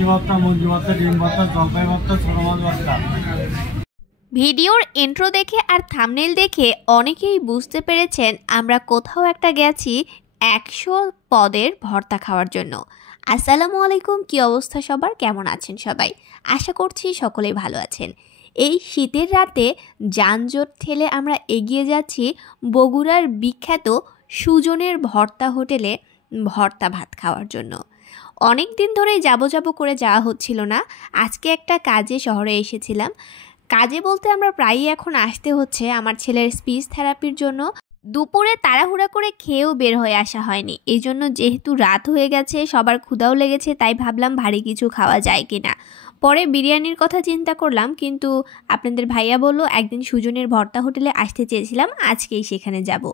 লুচি ভর্তা, মুরগি ভর্তা, ডিম ভর্তা, জলপাই ভর্তা, ছোট মাছ ভর্তা। ভিডিওর ইন্ট্রো দেখে আর থাম্বনেল দেখে অনেকেই বুঝতে পেরেছেন আমরা কোথাও একটা গেছি 100 পদের ভর্তা খাওয়ার জন্য। আসসালামু আলাইকুম, কি অবস্থা সবার, কেমন আছেন সবাই? আশা করছি সকলেই ভালো আছেন। এই শীতের রাতে যানজট ঠেলে আমরা এগিয়ে যাচ্ছি বগুড়ার বিখ্যাত সুজনের ভর্তা হোটেলে ভর্তা ভাত খাওয়ার জন্য। অনেক দিন ধরেই যাবো করে যাওয়া হচ্ছিল না। আজকে একটা কাজে শহরে এসেছিলাম। কাজে বলতে আমরা প্রায়ই এখন আসতে হচ্ছে আমার ছেলের স্পিচ থেরাপির জন্য। দুপুরে তাড়াহুড়া করে খেয়েও বের হয়ে আসা হয়নি, এই জন্য যেহেতু রাত হয়ে গেছে সবার ক্ষুধাও লেগেছে, তাই ভাবলাম ভারী কিছু খাওয়া যায় কিনা। পরে বিরিয়ানির কথা চিন্তা করলাম, কিন্তু আপনাদের ভাইয়া বলল একদিন সুজনের ভর্তা হোটেলে আসতে চেয়েছিলাম, আজকেই সেখানে যাব।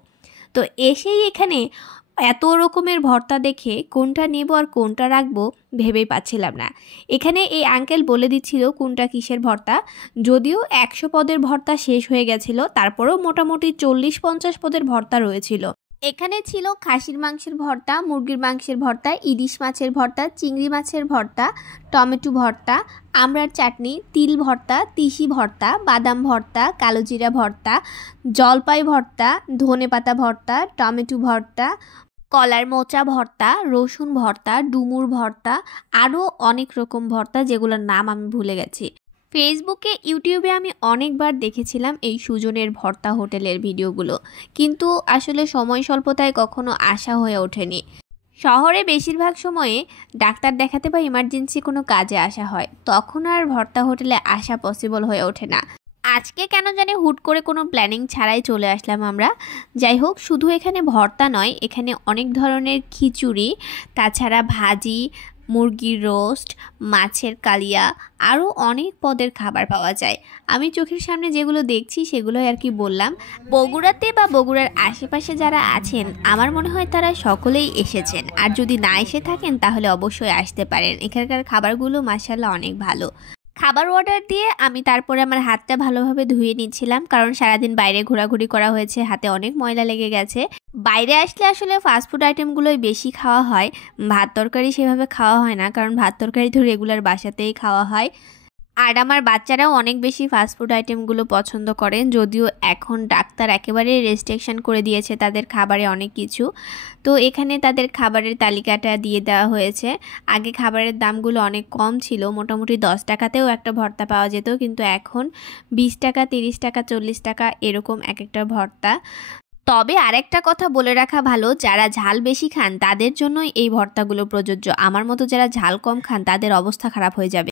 তো এসেই এখানে এত রকমের ভর্তা দেখে কোনটা নেব আর কোনটা রাখবো ভেবেই পাচ্ছিলাম না। এখানে এই আঙ্কেল বলে দিচ্ছিল কোনটা কিসের ভর্তা। যদিও 100 পদের ভর্তা শেষ হয়ে গেছিল, তারপরেও মোটামুটি 40-50 পদের ভর্তা রয়েছিল। এখানে ছিল খাসির মাংসের ভর্তা, মুরগির মাংসের ভর্তা, ইলিশ মাছের ভর্তা, চিংড়ি মাছের ভর্তা, টমেটো ভর্তা, আমড়ার চাটনি, তিল ভর্তা, তিসি ভর্তা, বাদাম ভর্তা, কালোজিরা ভর্তা, জলপাই ভর্তা, ধনেপাতা ভর্তা, টমেটো ভর্তা, কলার মোচা ভর্তা, রসুন ভর্তা, ডুমুর ভর্তা, আরও অনেক রকম ভর্তা যেগুলোর নাম আমি ভুলে গেছি। ফেসবুকে, ইউটিউবে আমি অনেকবার দেখেছিলাম এই সুজনের ভর্তা হোটেলের ভিডিওগুলো, কিন্তু আসলে সময় স্বল্পতায় কখনো আসা হয়ে ওঠেনি। শহরে বেশিরভাগ সময়ে ডাক্তার দেখাতে বা ইমার্জেন্সি কোনো কাজে আসা হয়, তখন আর ভর্তা হোটেলে আসা পসিবল হয়ে ওঠে না। আজকে কেন জানি হুট করে কোনো প্ল্যানিং ছাড়াই চলে আসলাম আমরা। যাই হোক, শুধু এখানে ভর্তা নয়, এখানে অনেক ধরনের খিচুড়ি, তাছাড়া ভাজি, মুরগির রোস্ট, মাছের কালিয়া, আরও অনেক পদের খাবার পাওয়া যায়। আমি চোখের সামনে যেগুলো দেখছি সেগুলোই আর কি বললাম। বগুড়াতে বা বগুড়ার আশেপাশে যারা আছেন আমার মনে হয় তারা সকলেই এসেছেন, আর যদি না এসে থাকেন তাহলে অবশ্যই আসতে পারেন। এখানকার খাবারগুলো মাশাআল্লাহ অনেক ভালো। খাবার অর্ডার দিয়ে আমি তারপরে আমার হাতটা ভালোভাবে ধুয়ে নিচ্ছিলাম, কারণ সারাদিন বাইরে ঘোরাঘুরি করা হয়েছে, হাতে অনেক ময়লা লেগে গেছে। বাইরে আসলে আসলে ফাস্টফুড আইটেমগুলোই বেশি খাওয়া হয়, ভাত তরকারি সেভাবে খাওয়া হয় না, কারণ ভাত তরকারি তো রেগুলার বাসাতেই খাওয়া হয়। আর আমার বাচ্চারাও অনেক বেশি ফাস্টফুড আইটেমগুলো পছন্দ করেন, যদিও এখন ডাক্তার একেবারে রেস্ট্রিকশন করে দিয়েছে তাদের খাবারে অনেক কিছু। তো এখানে তাদের খাবারের তালিকাটা দিয়ে দেওয়া হয়েছে। আগে খাবারের দামগুলো অনেক কম ছিল, মোটামুটি 10 টাকাতেও একটা ভর্তা পাওয়া যেত, কিন্তু এখন 20 টাকা, 30 টাকা, 40 টাকা এরকম এক একটা ভর্তা। তবে আরেকটা কথা বলে রাখা ভালো, যারা ঝাল বেশি খান তাদের জন্যই এই ভর্তাগুলো প্রযোজ্য। আমার মতো যারা ঝাল কম খান তাদের অবস্থা খারাপ হয়ে যাবে।